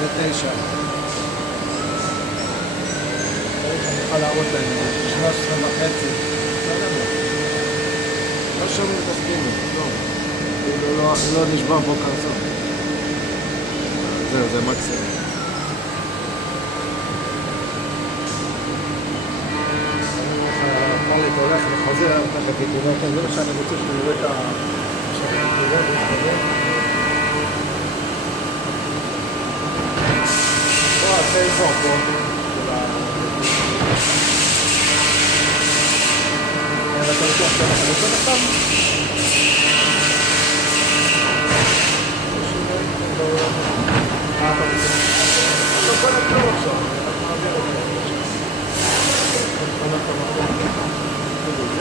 זה 9. אני יכול להראות להם 13 וחצי. לא שומעים את הספינים, לא. לא נשבר פה קרסון. זהו, זה מקסימום. פרלט הולך וחוזר, ככה כתיבות, זה מה שאני רוצה שנראה את הכתיבות. בוא, עשה איזור פה. אתה בטוח שאתה חלוצות עכשיו? מה אתה רוצה? אתה יכול לקרוא עכשיו, אנחנו נעביר את זה. אנחנו נעביר את זה.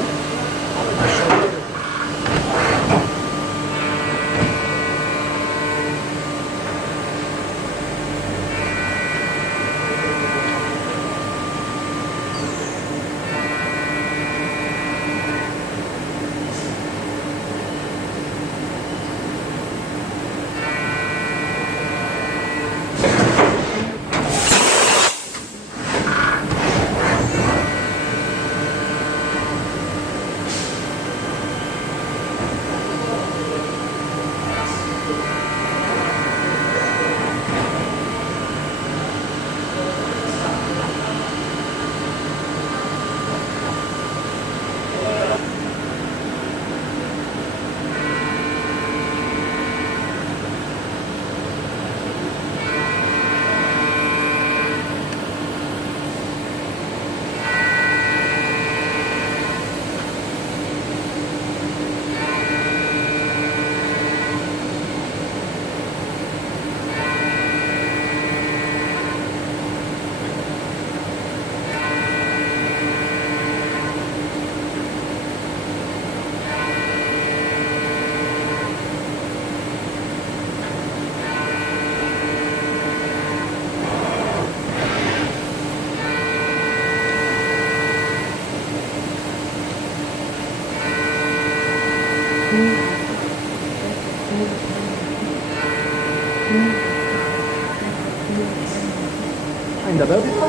אני מדברת איתך?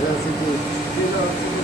זה עשיתי